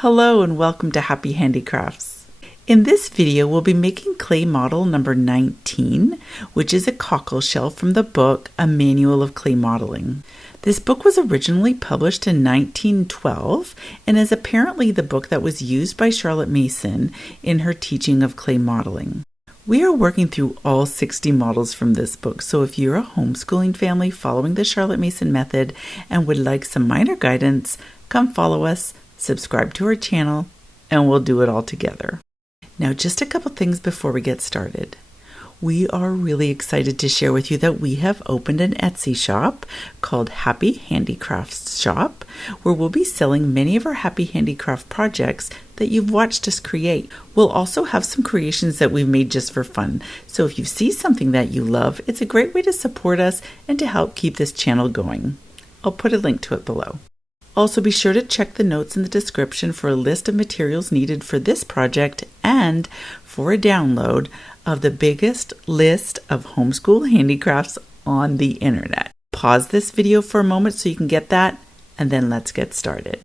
Hello and welcome to Happy Handicrafts. In this video, we'll be making clay model number 19, which is a cockle shell from the book A Manual of Clay Modeling. This book was originally published in 1912 and is apparently the book that was used by Charlotte Mason in her teaching of clay modeling. We are working through all 60 models from this book, so if you're a homeschooling family following the Charlotte Mason method and would like some minor guidance, come follow us, subscribe to our channel, and we'll do it all together. Now, just a couple things before we get started. We are really excited to share with you that we have opened an Etsy shop called Happy Handicrafts Shop, where we'll be selling many of our Happy Handicraft projects that you've watched us create. We'll also have some creations that we've made just for fun. So if you see something that you love, it's a great way to support us and to help keep this channel going. I'll put a link to it below. Also, be sure to check the notes in the description for a list of materials needed for this project and for a download of the biggest list of homeschool handicrafts on the internet. Pause this video for a moment so you can get that, and then let's get started.